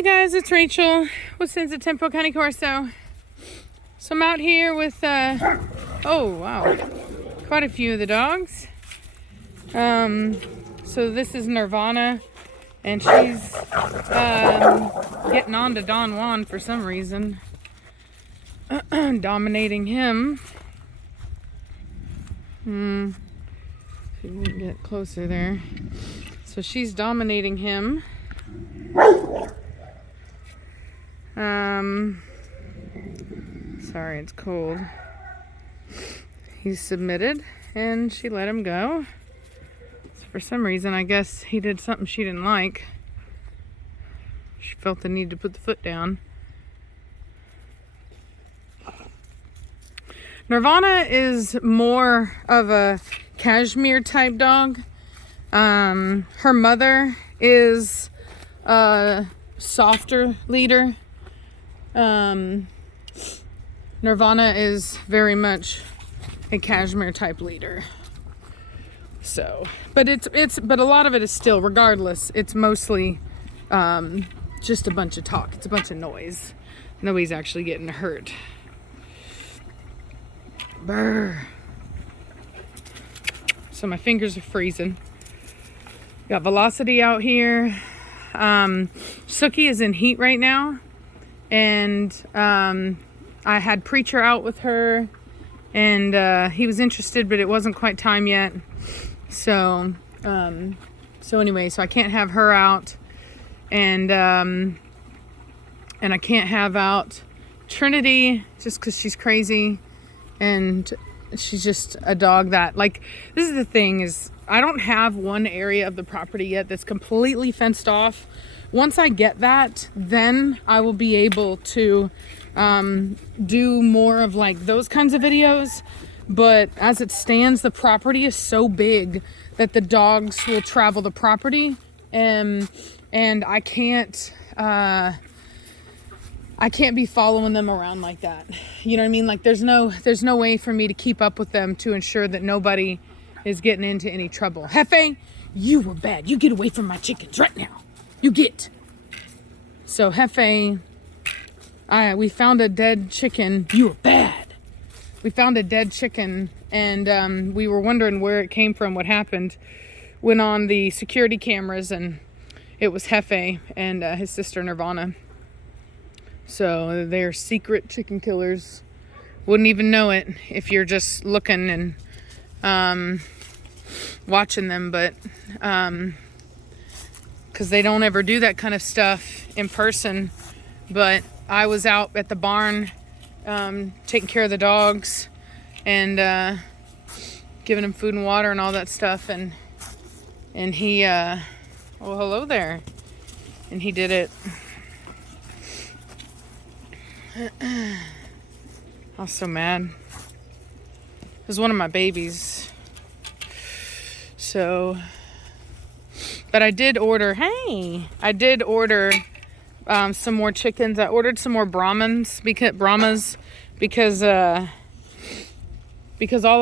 you guys, it's Rachel with Senza Tempo Cane Corso. So I'm out here with, oh wow, quite a few of the dogs. So this is Nirvana, and she's getting on to Don Juan for some reason, dominating him. See if we can get closer there. So she's dominating him. Sorry, it's cold. He's submitted and she let him go. So for some reason, I guess he did something she didn't like. She felt the need to put the foot down. Nirvana is more of a cashmere type dog. Her mother is a softer leader. Nirvana is very much a cashmere type leader. So, but but a lot of it is still, regardless, it's mostly just a bunch of talk. It's a bunch of noise. Nobody's actually getting hurt. Brr. So my fingers are freezing. Got Velocity out here. Suki is in heat right now, and I had Preacher out with her, and he was interested, but it wasn't quite time yet. So anyway, so I can't have her out, and I can't have out Trinity just because she's crazy, and she's just a dog that, like, this is the thing, is I don't have one area of the property yet that's completely fenced off. Once I get that, then I will be able to do more of like those kinds of videos. But as it stands, the property is so big that the dogs will travel the property, and I can't be following them around like that. You know what I mean? Like there's no way for me to keep up with them to ensure that nobody is getting into any trouble. Hefe, you were bad. You get away from my chickens right now. You get. So Hefe, we found a dead chicken. You were bad. We found a dead chicken, and we were wondering where it came from, what happened. Went on the security cameras, and it was Hefe and his sister Nirvana. So they're secret chicken killers. Wouldn't even know it if you're just looking and watching them, but because they don't ever do that kind of stuff in person. But I was out at the barn taking care of the dogs and giving them food and water and all that stuff, and he well, hello there, and he did it. I was so mad. It was one of my babies. So, but I did order some more chickens. I ordered some more Brahmas because all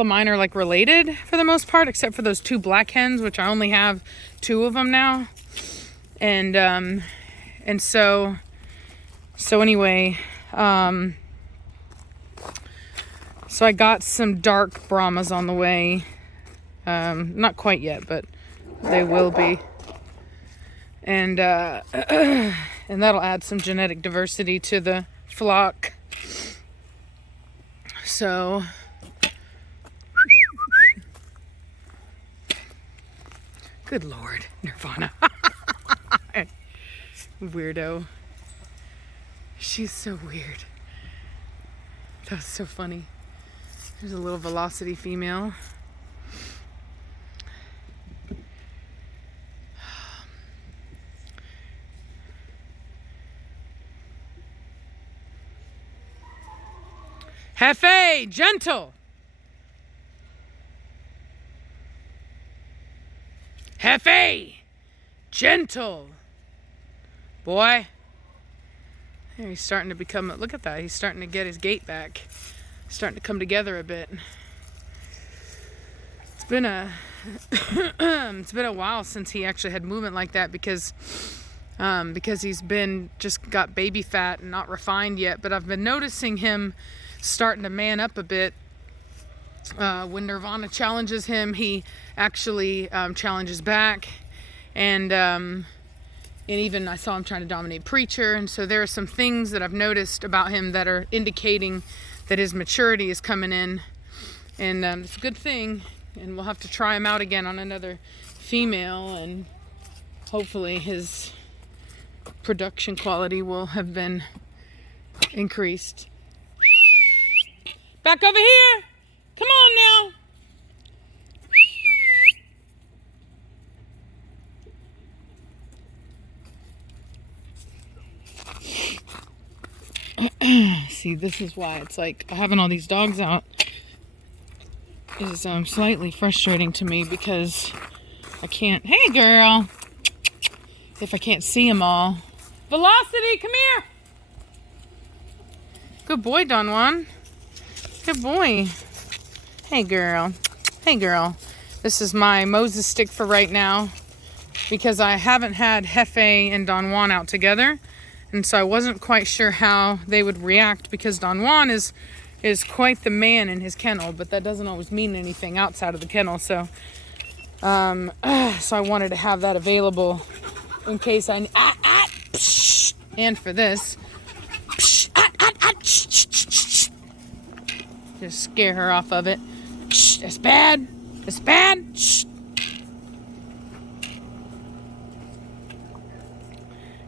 of mine are like related for the most part, except for those two black hens, which I only have 2 of them now. And so anyway, so I got some dark Brahmas on the way. Not quite yet, but they will be. And and that'll add some genetic diversity to the flock. So good Lord, Nirvana. Weirdo. She's so weird. That was so funny. There's a little Velocity female. Hefe, gentle. Hefe, gentle. Boy. There, he's starting to become, look at that. He's starting to get his gait back. Starting to come together a bit. It's been a while since he actually had movement like that, because because he's just got baby fat and not refined yet. But I've been noticing him starting to man up a bit. When Nirvana challenges him, he actually challenges back. And even I saw him trying to dominate Preacher. And so there are some things that I've noticed about him that are indicating that his maturity is coming in. And it's a good thing. And we'll have to try him out again on another female. And hopefully his production quality will have been increased. Back over here. Come on now. See, this is why it's like having all these dogs out is slightly frustrating to me, because I can't. Hey, girl. If I can't see them all. Velocity, come here. Good boy, Don Juan. Good boy. Hey, girl. Hey, girl. This is my Moses stick for right now, because I haven't had Hefe and Don Juan out together. And so I wasn't quite sure how they would react, because Don Juan is quite the man in his kennel, but that doesn't always mean anything outside of the kennel. So so I wanted to have that available in case I and for this just scare her off of it. It's bad. It's bad.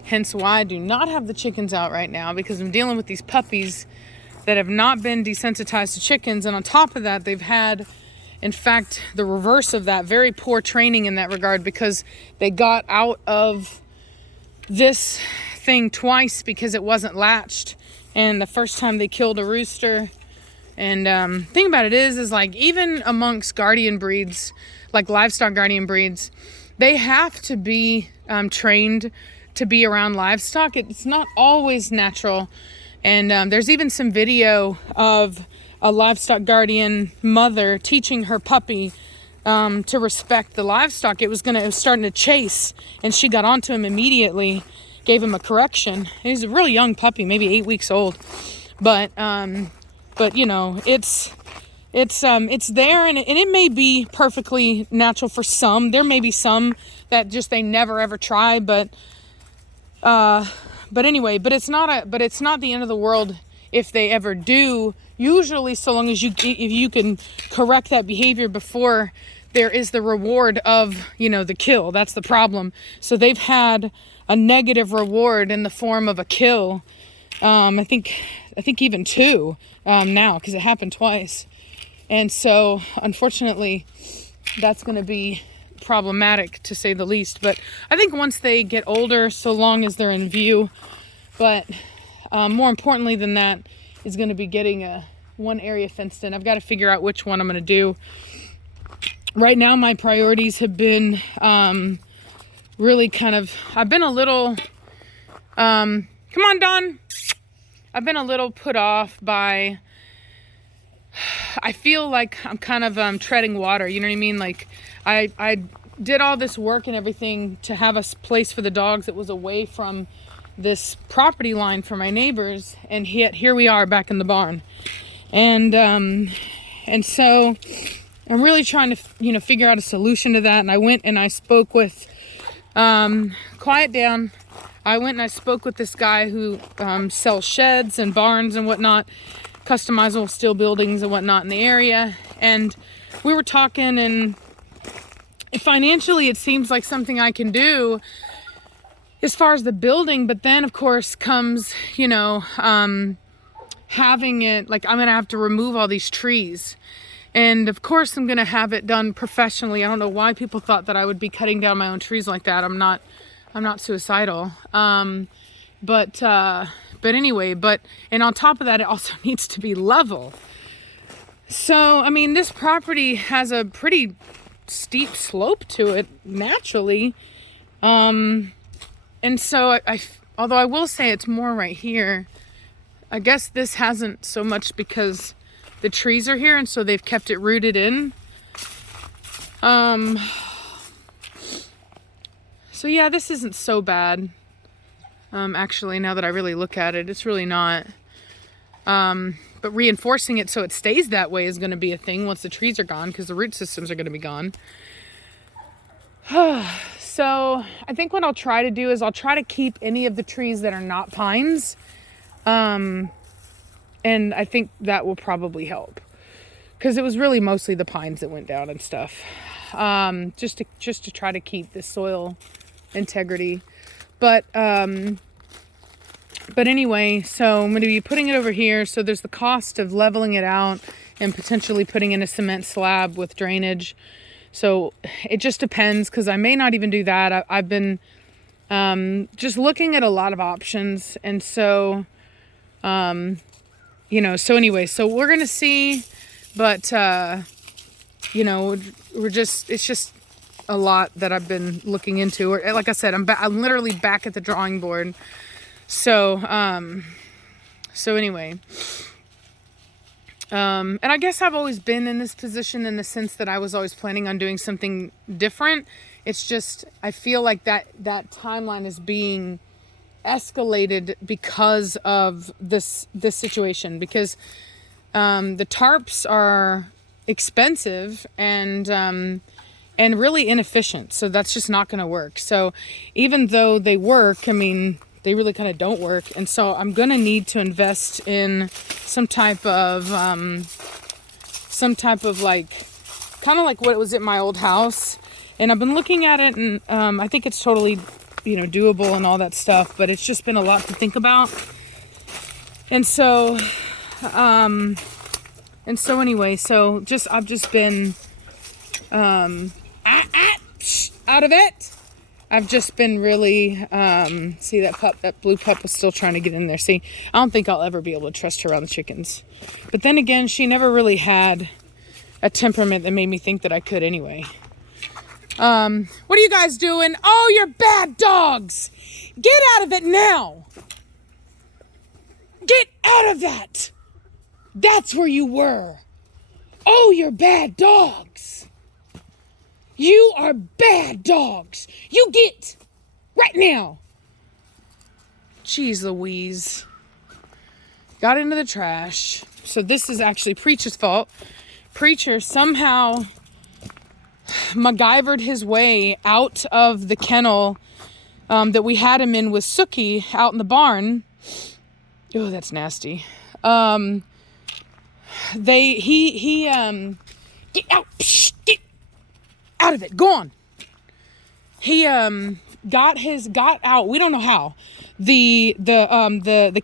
Hence why I do not have the chickens out right now, because I'm dealing with these puppies that have not been desensitized to chickens. And on top of that, they've had, in fact, the reverse of that, very poor training in that regard, because they got out of this thing twice because it wasn't latched. And the first time they killed a rooster. And thing about it is like, even amongst guardian breeds, like livestock guardian breeds, they have to be trained to be around livestock. It's not always natural. And there's even some video of a livestock guardian mother teaching her puppy to respect the livestock. It was starting to chase, and she got onto him immediately, gave him a correction. He's a really young puppy, maybe 8 weeks old. But you know, it's there, and it may be perfectly natural for some. There may be some that just they never ever try, but anyway, but it's not the end of the world if they ever do. Usually, so long as if you can correct that behavior before there is the reward of, the kill. That's the problem. So they've had a negative reward in the form of a kill. I think even 2 now, because it happened twice. And so, unfortunately, that's going to be problematic, to say the least. But I think once they get older, so long as they're in view. But more importantly than that is going to be getting one area fenced in. I've got to figure out which one I'm going to do. Right now, my priorities have been really I've been a little, come on, Don. I've been a little put off by, I feel like I'm kind of treading water, you know what I mean? Like, I did all this work and everything to have a place for the dogs that was away from this property line for my neighbors, and yet here we are back in the barn. And so I'm really trying to, figure out a solution to that. And I went and I spoke with, quiet down. I went and I spoke with this guy who sells sheds and barns and whatnot, customizable steel buildings and whatnot in the area. And we were talking, and financially it seems like something I can do as far as the building. But then, of course, comes, having it, like, I'm going to have to remove all these trees. And of course, I'm going to have it done professionally. I don't know why people thought that I would be cutting down my own trees like that. I'm not suicidal. But anyway, and on top of that, it also needs to be level. So, I mean, this property has a pretty steep slope to it naturally. And so although I will say it's more right here, I guess this hasn't so much because the trees are here, and so they've kept it rooted in. So yeah, this isn't so bad. Actually, now that I really look at it, it's really not. But reinforcing it so it stays that way is going to be a thing once the trees are gone, because the root systems are going to be gone. So I think what I'll try to do is I'll try to keep any of the trees that are not pines. And I think that will probably help, because it was really mostly the pines that went down and stuff. Just to try to keep the soil integrity. But anyway, so I'm going to be putting it over here. So there's the cost of leveling it out and potentially putting in a cement slab with drainage. So it just depends, because I may not even do that. I've been just looking at a lot of options. And so, you know, so anyway, so we're going to see, but, you know, it's just a lot that I've been looking into. Or like I said, I'm literally back at the drawing board. So, so anyway, and I guess I've always been in this position in the sense that I was always planning on doing something different. It's just, I feel like that timeline is being escalated because of this situation, because, the tarps are expensive and really inefficient. So that's just not going to work. So even though they work, I mean, they really kind of don't work. And so I'm going to need to invest in some type of like, kind of like what was at my old house. And I've been looking at it, and I think it's totally, you know, doable and all that stuff, but it's just been a lot to think about. And so, anyway, so I've just been, out of it. I've just been really, see that blue pup was still trying to get in there. See, I don't think I'll ever be able to trust her around the chickens. But then again, she never really had a temperament that made me think that I could anyway. What are you guys doing? Oh, you're bad dogs. Get out of it now. Get out of that. That's where you were. Oh, you're bad dogs. You are bad dogs. You get right now. Jeez Louise. Got into the trash. So this is actually Preacher's fault. Preacher somehow MacGyvered his way out of the kennel that we had him in with Sookie out in the barn. Oh, that's nasty. Get out. Psh, get out of it. Go on. He got out. We don't know how. The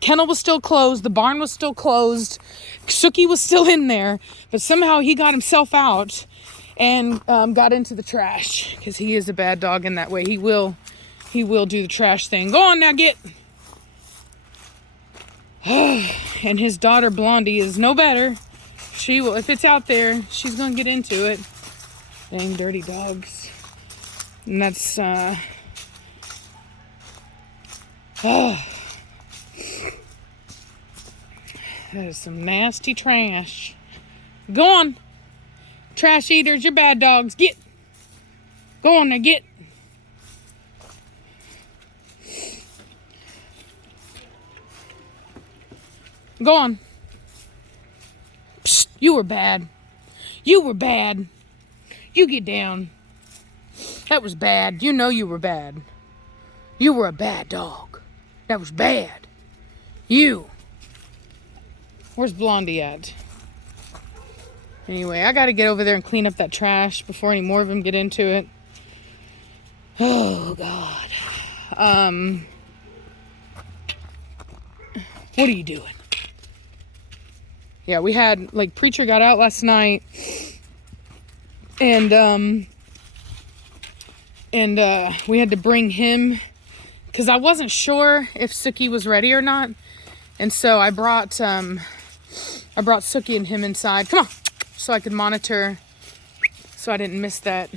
kennel was still closed. The barn was still closed. Sookie was still in there, but somehow he got himself out and got into the trash, because he is a bad dog in that way. He will do the trash thing. Go on now, get. And his daughter Blondie is no better. She will, if it's out there, she's gonna get into it. Dang dirty dogs. And that's that is some nasty trash. Go on. Trash eaters, you're bad dogs. Get. Go on there, get. Go on. Psst, you were bad. You were bad. You get down. That was bad. You know you were bad. You were a bad dog. That was bad. You. Where's Blondie at? Anyway, I gotta get over there and clean up that trash before any more of them get into it. Oh, God. What are you doing? Yeah, we had, like, Preacher got out last night. And we had to bring him, because I wasn't sure if Sookie was ready or not. And so I brought Sookie and him inside. Come on. So I could monitor, so I didn't miss that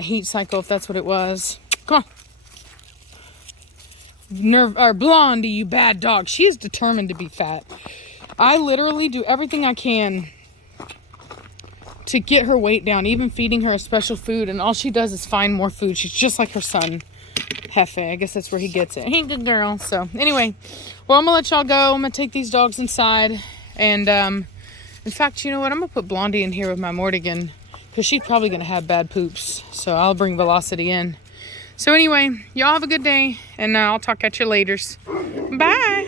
heat cycle, if that's what it was. Come on. Blondie, you bad dog. She is determined to be fat. I literally do everything I can to get her weight down, even feeding her a special food, and all she does is find more food. She's just like her son. Hefe. I guess that's where he gets it. He ain't a good girl. So anyway, well, I'm gonna let y'all go. I'm gonna take these dogs inside. And in fact, you know what? I'm gonna put Blondie in here with my Mortigan because she's probably gonna have bad poops. So I'll bring Velocity in. So anyway, y'all have a good day, and I'll talk at you later. Bye.